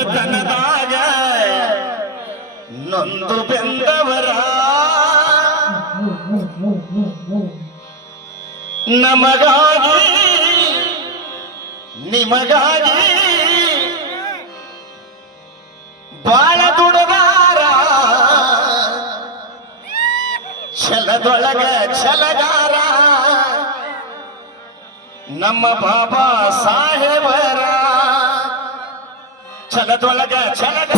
ಬಡತನದಾಗ ನೊಂದು ಬೆಂದವರ. ನಮಗಾಗಿ ನಿಮಗಾಗಿ ಬಾಳ ದುಡಗಾರ ಛಲದೊಳಗ ಛಲಗಾರ. ನಮ್ಮ ಬಾಬಾ ಸಾಹೇಬರ ಛಲದೊಳಗ ಛಲಗಾರ ಬಾಬಾ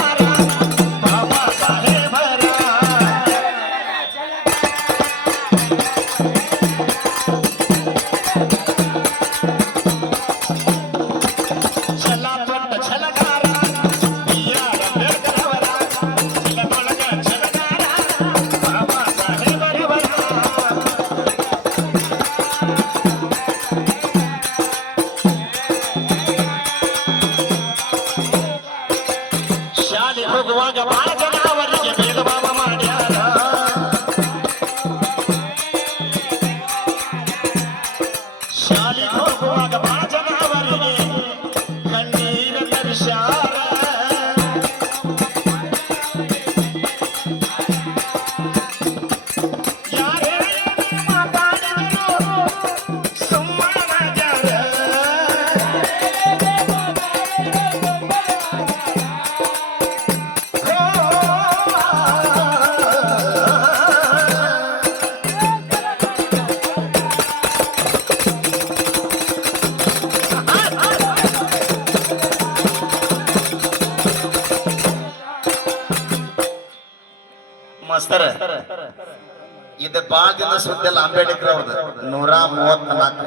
ಇದು ಬಾಳ ದಿನ ಸುದ್ದಿಲ್ಲ ಅಂಬೇಡ್ಕರ್ ಅವ್ರದ್ದು. ನೂರ ಮೂವತ್ನಾಲ್ಕು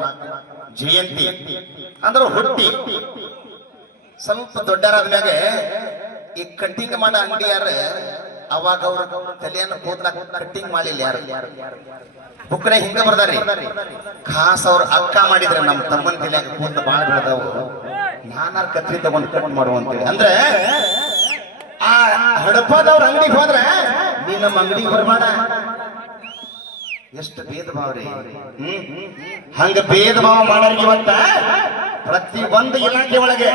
ಜಯಂತಿ. ಅಂದ್ರೆ ಹುಟ್ಟಿ. ಸ್ವಲ್ಪ ದೊಡ್ಡರಾದ್ಮ್ಯಾಗ ಈ ಕಟ್ಟಿಂಗ್ ಮಾಡೋ ಅಂಗಡಿ ಯಾರ ಅವಾಗ ಅವ್ರ ತಲೆಯನ್ನು ಕೂದಲ ಕಟ್ಟಿಂಗ್ ಮಾಡಿಲ್ಲ ಯಾರು? ಬುಕ್ನೆ ಹಿಂಗ ಬರ್ದಾರಿ ಖಾಸ್ ಅವ್ರ ಅಕ್ಕ ಮಾಡಿದ್ರೆ ನಮ್ಮ ತಮ್ಮನ ತಲೆಯಾಗ ಕೂದಲು ಬಾಳ ಬೆಳೆದವು. ನಾನಾರ್ ಕತ್ರಿ ತಗೊಂಡು ಕಟ್ ಮಾಡುವಂತೇಳಿ. ಅಂದ್ರೆ ಆ ಹಡಪದವ್ರ ಅಂಗಡಿಗೆ ಹೋದ್ರೆ ನೀ ನಮ್ಮ ಅಂಗಡಿ ಬರಬೇಡ ಎಷ್ಟು ಭೇದ ಭಾವ ರೀ? ಹಂಗ ಭೇದ ಭಾವ ಮಾಡೋರಿಗೆ ಇವತ್ತ ಪ್ರತಿ ಒಂದು ಇಲಾಖೆ ಒಳಗೆ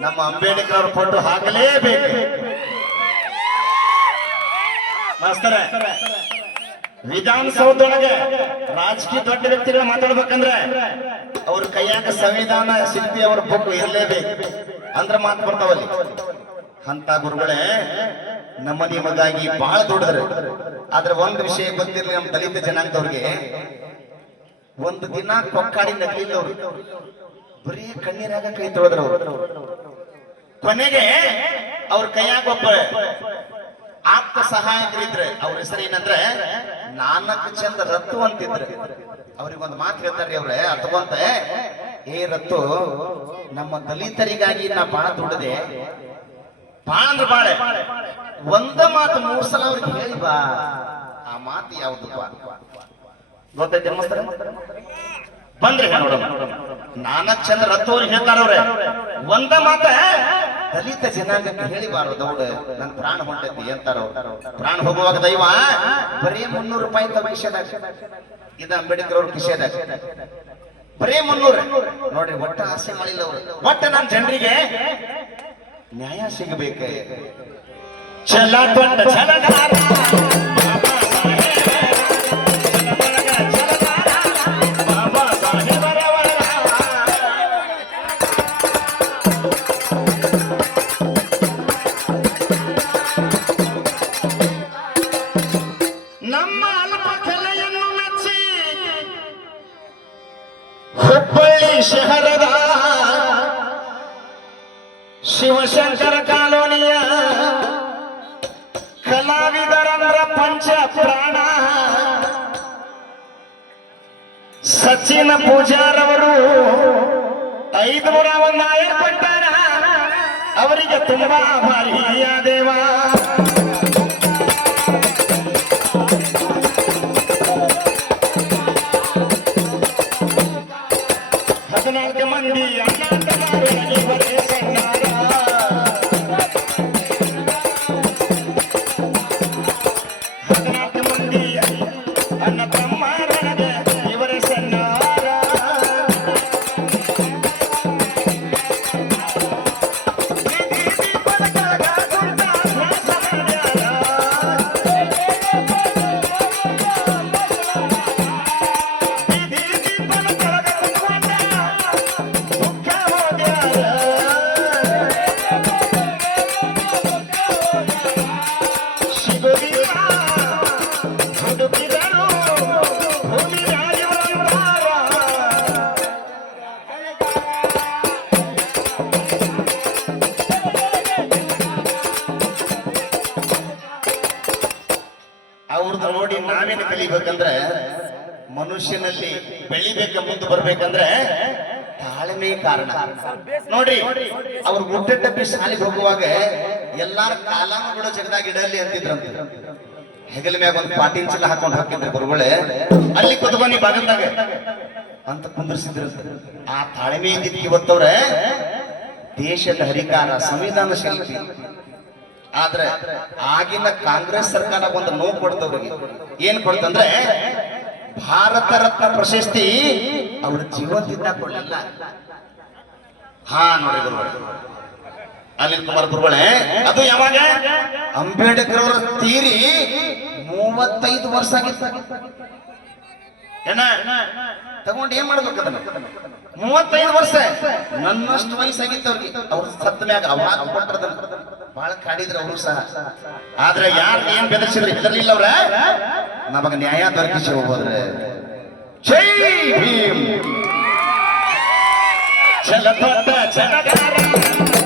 ನಮ್ಮ ಅಂಬೇಡ್ಕರ್ ಅವ್ರ ಫೋಟೋ ಹಾಕಲೇಬೇಕು. ಮಾಸ್ತರ, ವಿಧಾನಸೌಧದೊಳಗೆ ರಾಜಕೀಯ ದೊಡ್ಡ ವ್ಯಕ್ತಿಗಳ ಮಾತಾಡ್ಬೇಕಂದ್ರೆ ಅವ್ರ ಕೈಯಾಗ ಸಂವಿಧಾನ ಶಿಲ್ಪಿ ಅವ್ರ ಬುಕ್ ಇರಲೇಬೇಕು. ಅಂದ್ರ ಮಾತು ಬರ್ತಾವಲ್ಲಿ. ಅಂತ ಗುರುಗಳೇ ನಮ್ಮ ನಿಮಗಾಗಿ ಬಹಳ ದೊಡ್ಡದ್ರೆ. ಆದ್ರೆ ಒಂದು ವಿಷಯ ಗೊತ್ತಿರಲಿ ನಮ್ಮ ದಲಿತ ಜನಾಂಗದವ್ರಿಗೆ. ಒಂದು ದಿನ ಕೊಕ್ಕಾಡಿ ನಗಲಿಲ್ಲವ್ರು ಬರೀ ಕಣ್ಣೀರಾಗ ಕೈ ತೊಳೆದ್ರು ಕೊನೆಗೆ ಅವ್ರ ಕೈಯಾಗ ಒಬ್ಬ ಆಪ್ತ ಸಹಾಯಕರಿದ್ರೆ, ಅವ್ರ ಹೆಸರು ಏನಂದ್ರೆ ನಾಲ್ಕು ಚಂದ ರತ್ತು ಅಂತಿದ್ರೆ. ಅವ್ರಿಗೆ ಒಂದು ಮಾತು ಹೇಳ್ತಾರ್ರಿ ಅವ್ರೆ ಅಥವಾ ಏ ರತ್ತು, ನಮ್ಮ ದಲಿತರಿಗಾಗಿ ನಾ ಬಾಳ ದುಡ್ಡದೆ. ಬಾಳ ಅಂದ್ರೆ ಬಾಳೆ. ಒಂದ ಮಾತು ಮೂರ್ ಸಲ ಅವ್ರಿಗೆ ಹೇಳಿ ಬಾ. ಆ ಮಾತು ಯಾವ್ದು ಗೊತ್ತೈತೆ ಮಾಸ್ತರ? ಬಂದ್ರಿ ನೋಡೋಣ ನಾಲ್ಕು ಚಂದ್ರ ರತ್ತು ಅವ್ರಿಗೆ ಹೇಳ್ತಾರವ್ರೆ. ಒಂದ ಮಾತ ದಲಿತ ಜನಾಂಗಕ್ಕೆ ಹೇಳಿಬಾರ್ದು ದೌಡ. ನನ್ ಪ್ರಾಣ ಹೊಂಟೈತಿ ಅಂತಾರ. ಪ್ರಾಣ ಹೋಗುವಾಗ ದೈವ, ಬರೀ ಮುನ್ನೂರು ರೂಪಾಯಿ ಕಿಶೆದಾಗ ಇದು ಅಂಬೇಡ್ಕರ್ ಅವ್ರ ಕಿಶೇದ ಬರೀ ಮುನ್ನೂರು. ನೋಡ್ರಿ, ಒಟ್ಟ ಆಸೆ ಮಾಡಿಲ್ಲ ಅವ್ರು. ಒಟ್ಟ ನನ್ನ ಜನರಿಗೆ ನ್ಯಾಯ ಸಿಗಬೇಕೆ? ಛಲ ದೊಡ್ಡ ಛಲಗಾರ ಬಾಬಾ ಸಾಹೇಬರ, ಛಲದೊಳಗ ಛಲಗಾರ, ಬಾಬಾ ಸಾಹೇಬರವರ. ನಮ್ಮ ಅಲ್ಪ ಕಲೆಯನ್ನು ಮೆಚ್ಚಿ ಹುಬ್ಬಳ್ಳಿ ಶಹರದ ಶಿವಶಂಕರ ಕಾಲೋನಿಯ ಸಚಿನ್ ಪೂಜಾರವರು ಐದುನೂರ ಒಂದು ಏರ್ಪಟ್ಟಾರ. ಅವರಿಗೆ ತುಂಬಾ ಭಾರಿಯ ದೇವ. ಬೆಳಿಬೇಕಂದ್ರೆ ಮನುಷ್ಯನಲ್ಲಿ ಬೆಳಿಬೇಕ ಮುಂದೆ ಬರ್ಬೇಕಂದ್ರೆ ತಾಳ್ಮೆ ಕಾರಣ. ನೋಡಿ, ಅವ್ರು ತಪ್ಪಿ ಶಾಲೆಗೆ ಹೋಗುವಾಗ ಎಲ್ಲಾರ ಕಾಲಾನು ಕೂಡ ಜಗದಾಗ ಇಡಲಿ ಅಂತಿದ್ರಂತೆ. ಹೆಗಲ ಮ್ಯಾಗ ಒಂದು ಪಾಟಿನ ಚೀಲ ಹಾಕೊಂಡು ಹಾಕಿದ್ರೆ ಗುರುಗಳೇ ಅಲ್ಲಿ ಕುತ್ಬನ್ನಿ ಬಾಗಲ್ದಾಗ ಅಂತ ಕುಂದ್ರಿಸಿದ್ರ ಆ ತಾಳ್ಮೆ ಇದ್ದಿದ್ದು ಇವತ್ತವ್ರೆ ದೇಶದ ಹರಿಕಾರ, ಸಂವಿಧಾನ ಶಿಲ್ಪಿ ಆದ್ರೆ ಆಗಿನ ಕಾಂಗ್ರೆಸ್ ಸರ್ಕಾರ ಒಂದು ನೋವು ಕೊಡ್ತವ್ರಿಗೆ ಏನ್ ಕೊಡ್ತಂದ್ರೆ ಭಾರತ ರತ್ನ ಪ್ರಶಸ್ತಿ ಅವ್ರ ಜೀವದಿಂದ ಕೊಡಲಿಲ್ಲ. ಹಾ ನೋಡಿ ಗುರುಗಳೇ. ಅನಿಲ್ ಕುಮಾರ್ ಗುರುಗಳೇ, ಅದು ಯಾವಾಗ? ಅಂಬೇಡ್ಕರ್ ಅವರ ತೀರಿ ಮೂವತ್ತೈದು ವರ್ಷ ಆಗಿತ್ತು. ಏನ? ತಗೊಂಡು ಏನ್ ಮಾಡ್ಬೇಕು ಅದನ್ನ? ಮೂವತ್ತೈದು ವರ್ಷ. ನನ್ನಷ್ಟು ವಯಸ್ಸಾಗಿತ್ತು ಅವ್ರಿಗೆ. ಅವ್ರ ಸತ್ತ ಮ್ಯಾಗ ಅವಾಗ ಕೊಟ್ಟರದನ್ನ. ಬಹಳ ಕಾಡಿದ್ರು ಅವರು ಸಹ. ಆದ್ರೆ ಯಾರು ಏನ್ ಬೆದರಿಸಿದ್ರು ಹೆದರ್ಲಿಲ್ಲ ಅವ್ರ? ನಮಗ ನ್ಯಾಯ ದೊರಕಿಸಿ ಹೋಗೋದ್ರೆ. ಜೈ ಭೀಮ್. ಚಲ ಚಲಗಾರ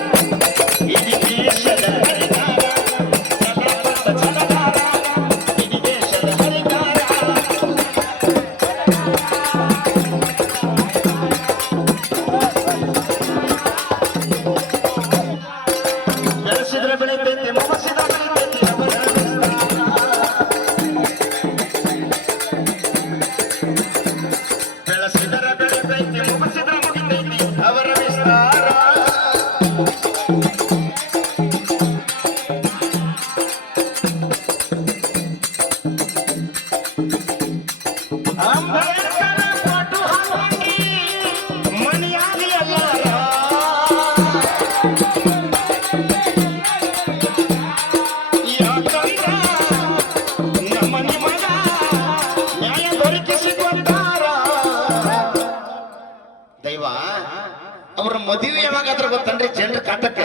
ಅವ್ರ ಮದುವೆ ಯಾವಾಗಾದ್ರೂ ಗೊತ್ತನ್ರಿ ಜನರ ಕಾಟಕ್ಕೆ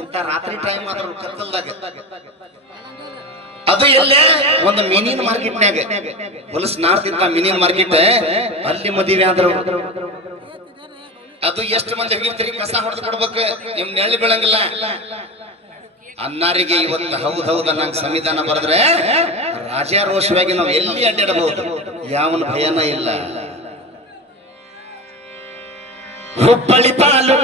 ಇಂತ ರಾತ್ರಿ ಟೈಮ್ ಆದ್ರ ಕತ್ತಲ್ದಾಗ. ಅದು ಎಲ್ಲೇ? ಒಂದು ಮೀನಿನ ಮಾರ್ಕೆಟ್ನ್ಯಾಗ. ಹೊಲಸ್ ನಾರ್ತಿಂತ ಮೀನಿನ ಮಾರ್ಕೆಟ್, ಅಲ್ಲಿ ಮದುವೆ ಆದ್ರ. ಅದು ಎಷ್ಟು ಮಂದಿ ಹೋಗಿರ್ತೀರಿ? ಕಸ ಹೊಡೆದು ಕೊಡ್ಬೇಕು. ನಿಮ್ ನೆಳ್ಳಿ ಬೀಳಂಗಿಲ್ಲ. ಅನ್ನಾರಿಗೆ ಇವತ್ತು ಹೌದ್ ಹೌದ್ ಅನ್ನಂಗ್ ಸಂವಿಧಾನ ಬರೆದ್ರೆ ರಾಜಾರೋಷವಾಗಿ ನಾವು ಎಲ್ಲಿ ಅಡ್ಡಾಡಬಹುದು ಯಾವನ ಭಯನ ಇಲ್ಲ. ಹುಬ್ಬಳ್ಳಿ ತಾಲೂಕ